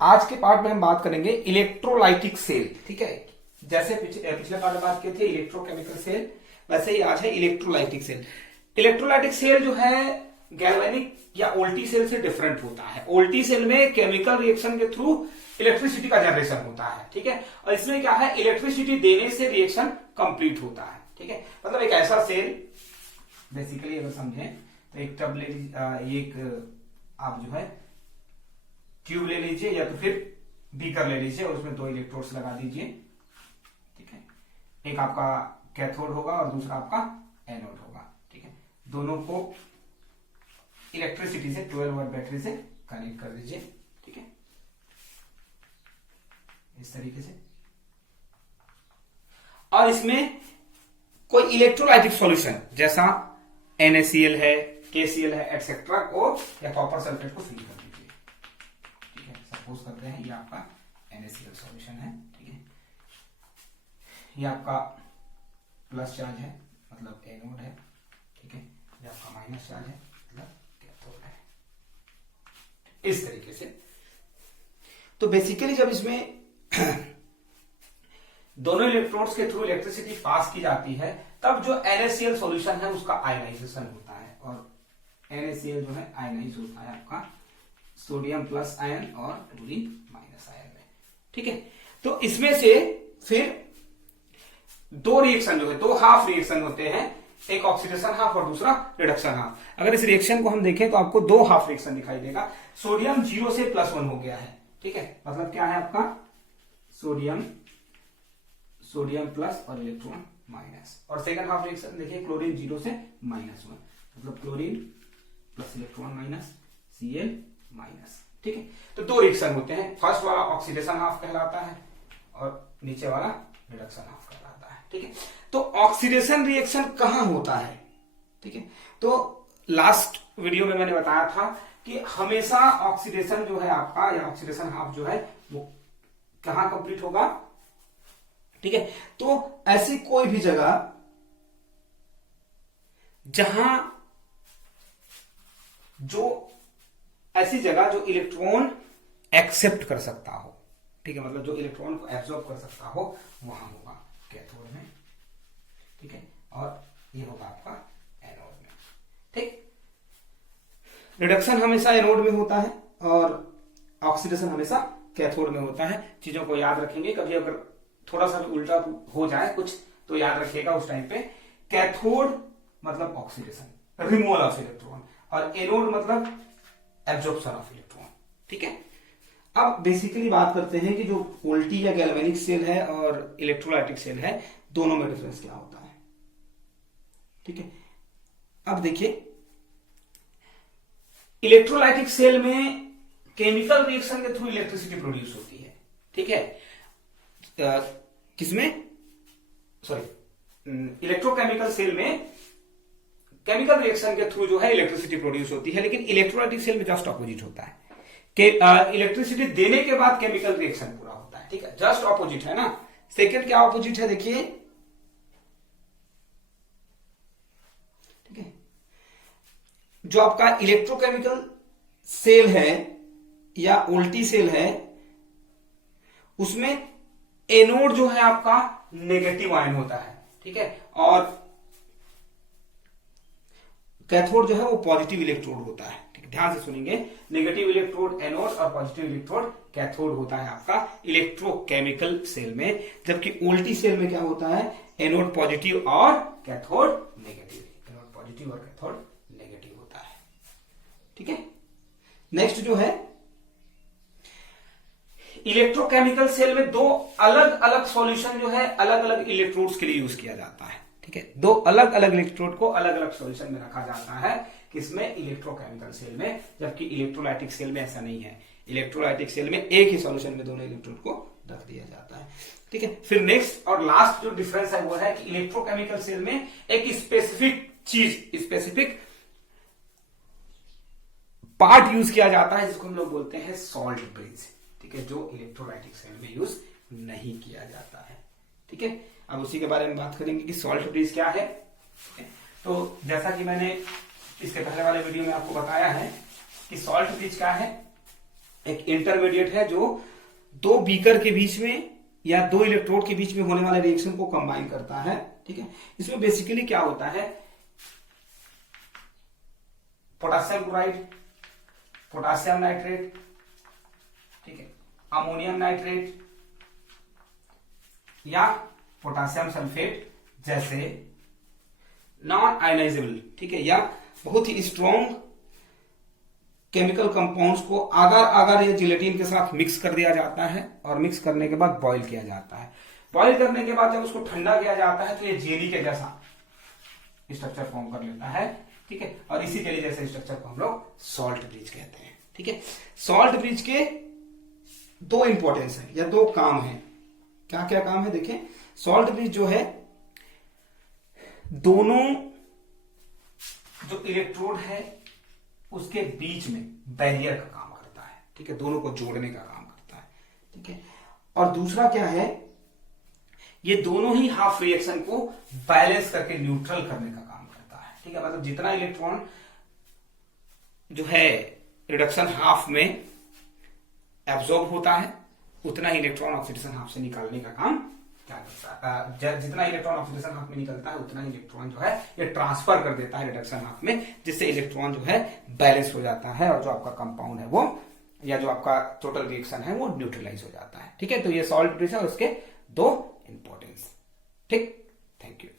आज के पार्ट में हम बात करेंगे इलेक्ट्रोलाइटिक सेल। ठीक है, जैसे पिछले पार्ट में बात की थी इलेक्ट्रोकेमिकल सेल, वैसे ही आज है इलेक्ट्रोलाइटिक सेल। इलेक्ट्रोलाइटिक सेल जो है गैल्वेनिक या ओल्टी सेल से डिफरेंट होता है। ओल्टी सेल में केमिकल रिएक्शन के थ्रू इलेक्ट्रिसिटी का जनरेशन होता है। ठीक है, और इसमें क्या है, इलेक्ट्रिसिटी देने से रिएक्शन कंप्लीट होता है। ठीक है, मतलब एक ऐसा सेल बेसिकली अगर समझें तो एक टब ले लीजिए, एक आप जो है ट्यूब ले लीजिए या तो फिर बीकर ले लीजिए और उसमें 2 इलेक्ट्रोड्स लगा दीजिए। ठीक है, एक आपका कैथोड होगा और दूसरा आपका एनोड होगा। ठीक है, दोनों को इलेक्ट्रिसिटी से 12 वोल्ट बैटरी से कनेक्ट कर दीजिए। ठीक है, इस तरीके से। और इसमें कोई इलेक्ट्रोलाइटिक सॉल्यूशन जैसा NaCl है, KCl है, एटसेट्रा को या कॉपर सल्फेट को फिल कर दीजिए। ठीक है, सपोज करते हैं ये आपका NaCl सॉल्यूशन है। ठीक है, ये आपका प्लस चार्ज है मतलब एनोड है। ठीक है, ये आपका माइनस चार्ज है मतलब कैथोड है। इस तरीके से तो बेसिकली जब इसमें दोनों इलेक्ट्रोड्स के थ्रू इलेक्ट्रिसिटी पास की जाती है तब जो NaCl सॉल्यूशन है उसका आयनाइजेशन होता है और NaCl जो है आयनाइज होता है आपका सोडियम प्लस आयन और क्लोरीन माइनस आयन में। ठीक है, तो इसमें से फिर 2 रिएक्शन जो है 2 हाफ रिएक्शन होते हैं, एक ऑक्सीडेशन हाफ और दूसरा रिडक्शन हाफ। अगर इस रिएक्शन को हम देखें तो आपको 2 हाफ रिएक्शन दिखाई देगा। सोडियम 0 से +1 हो गया है। ठीक है, मतलब क्या है आपका सोडियम प्लस और इलेक्ट्रॉन माइनस। और सेकंड हाफ रिएक्शन देखिए क्लोरीन 0 से -1 मतलब chlorine plus electron minus Cl minus. ठीक है, तो 2 रिएक्शन होते हैं। फर्स्ट वाला ऑक्सीडेशन हाफ कहलाता है और नीचे वाला रिडक्शन हाफ कहलाता है। ठीक है, तो ऑक्सीडेशन रिएक्शन कहां होता है? ठीक है, तो लास्ट वीडियो में मैंने बताया था कि हमेशा ऑक्सीडेशन जो है आपका या ऑक्सीडेशन हाफ जो है वो कहां कंप्लीट होगा। ठीक है, तो ऐसी कोई भी जगह जहां ऐसी जगह जो इलेक्ट्रॉन एक्सेप्ट कर सकता हो। ठीक है, मतलब जो इलेक्ट्रॉन को एब्जॉर्ब कर सकता हो वहां होगा कैथोड में। ठीक है, और ये होगा आपका एनोड में। ठीक, रिडक्शन हमेशा एनोड में होता है और ऑक्सीडेशन हमेशा कैथोड में होता है। चीजों को याद रखेंगे, कभी अगर थोड़ा सा भी उल्टा हो जाए कुछ तो याद रखिएगा उस टाइम पे। कैथोड मतलब ऑक्सीडेशन, रिमूवल ऑफ इलेक्ट्रॉन, और एनोड मतलब एब्जॉर्प्शन ऑफ इलेक्ट्रॉन। ठीक है, अब बेसिकली बात करते हैं कि जो वोल्टी या गैल्वेनिक सेल है और इलेक्ट्रोलाइटिक सेल है दोनों में डिफरेंस क्या होता है। ठीक है, अब देखिए इलेक्ट्रोलाइटिक सेल में केमिकल रिएक्शन के थ्रू इलेक्ट्रिसिटी प्रोड्यूस होती है। ठीक है, किसमें, सॉरी, इलेक्ट्रोकेमिकल सेल में केमिकल रिएक्शन के थ्रू जो है इलेक्ट्रिसिटी प्रोड्यूस होती है, लेकिन इलेक्ट्रोलाइटिक सेल में जस्ट ऑपोजिट होता है कि इलेक्ट्रिसिटी देने के बाद केमिकल रिएक्शन पूरा होता है। ठीक है, जस्ट ऑपोजिट है ना। सेकंड क्या ऑपोजिट है देखिए। ठीक है, जो आपका इलेक्ट्रोकेमिकल सेल है या वोल्टी सेल है उसमें एनोड जो है आपका नेगेटिव आयन होता है। ठीक है, और कैथोड जो है वो पॉजिटिव इलेक्ट्रोड होता है। ठीक है, ध्यान से सुनेंगे, नेगेटिव इलेक्ट्रोड एनोड और पॉजिटिव इलेक्ट्रोड कैथोड होता है आपका इलेक्ट्रोकेमिकल सेल में। जबकि वोल्टी सेल में क्या होता है, एनोड पॉजिटिव और कैथोड नेगेटिव, एनोड पॉजिटिव और कैथोड नेगेटिव होता है। ठीक है, नेक्स्ट जो है इलेक्ट्रोकेमिकल सेल में 2 अलग अलग सॉल्यूशन जो है अलग अलग इलेक्ट्रोड्स के लिए यूज किया जाता है। ठीक है, 2 अलग अलग इलेक्ट्रोड को अलग अलग सॉल्यूशन में रखा जाता है, किसमें, इलेक्ट्रोकेमिकल सेल में। जबकि इलेक्ट्रोलाइटिक सेल में ऐसा नहीं है। इलेक्ट्रोलाइटिक सेल में एक ही सॉल्यूशन में दोनों इलेक्ट्रोड को रख दिया जाता है। ठीक है, फिर नेक्स्ट और लास्ट जो डिफरेंस है वो है कि इलेक्ट्रोकेमिकल सेल में एक स्पेसिफिक पार्ट यूज किया जाता है जिसको हम लोग बोलते हैं सॉल्ट ब्रिज। ठीक है, जो इलेक्ट्रोलाइटिक सेल में यूज नहीं किया जाता है। ठीक है, अब उसी के बारे में बात करेंगे कि सॉल्ट ब्रिज क्या है। तो जैसा कि मैंने इसके पहले वाले वीडियो में आपको बताया है कि सॉल्ट ब्रिज क्या है, एक इंटरमीडिएट है जो दो बीकर के बीच में या दो इलेक्ट्रोड के बीच में होने वाले रिएक्शन को कंबाइन करता है। ठीक है, इसमें बेसिकली क्या होता है, पोटेशियम क्लोराइड, पोटेशियम नाइट्रेट, ठीक है, अमोनियम नाइट्रेट या पोटेशियम सल्फेट जैसे नॉन आयनाइजेबल, ठीक है, या बहुत ही स्ट्रॉन्ग केमिकल कंपाउंड्स को अगर अगर ये जिलेटिन के साथ मिक्स कर दिया जाता है और मिक्स करने के बाद बॉईल किया जाता है। बॉईल करने के बाद जब उसको ठंडा किया जाता है तो ये जेली के जैसा स्ट्रक्चर फॉर्म कर लेता है। ठीक है, और इसी के लिए जैसे स्ट्रक्चर को हम लोग सॉल्ट ब्रिज कहते हैं। ठीक है, सॉल्ट ब्रिज के दो इंपॉर्टेंस है या दो काम है। क्या क्या काम है देखें, सॉल्ट ब्रिज जो है दोनों जो इलेक्ट्रोड है उसके बीच में बैरियर का काम करता है। ठीक है, दोनों को जोड़ने का काम करता है। ठीक है, और दूसरा क्या है, ये दोनों ही हाफ रिएक्शन को बैलेंस करके न्यूट्रल करने का काम करता है। ठीक है, मतलब जितना इलेक्ट्रॉन जो है रिडक्शन हाफ में एब्जॉर्ब होता है उतना ही इलेक्ट्रॉन ऑक्सीडेशन हाफ से निकालने का काम क्या करता है। जितना इलेक्ट्रॉन ऑक्सीडेशन हाफ में निकलता है उतना ही इलेक्ट्रॉन जो है ये ट्रांसफर कर देता है रिडक्शन हाफ में, जिससे इलेक्ट्रॉन जो है बैलेंस हो जाता है और जो आपका कंपाउंड है वो या जो आपका टोटल रिएक्शन है वो न्यूट्रलाइज हो जाता है। ठीक है, तो ये सॉल्ट ब्रिज है और उसके दो इंपॉर्टेंस। ठीक, थैंक यू।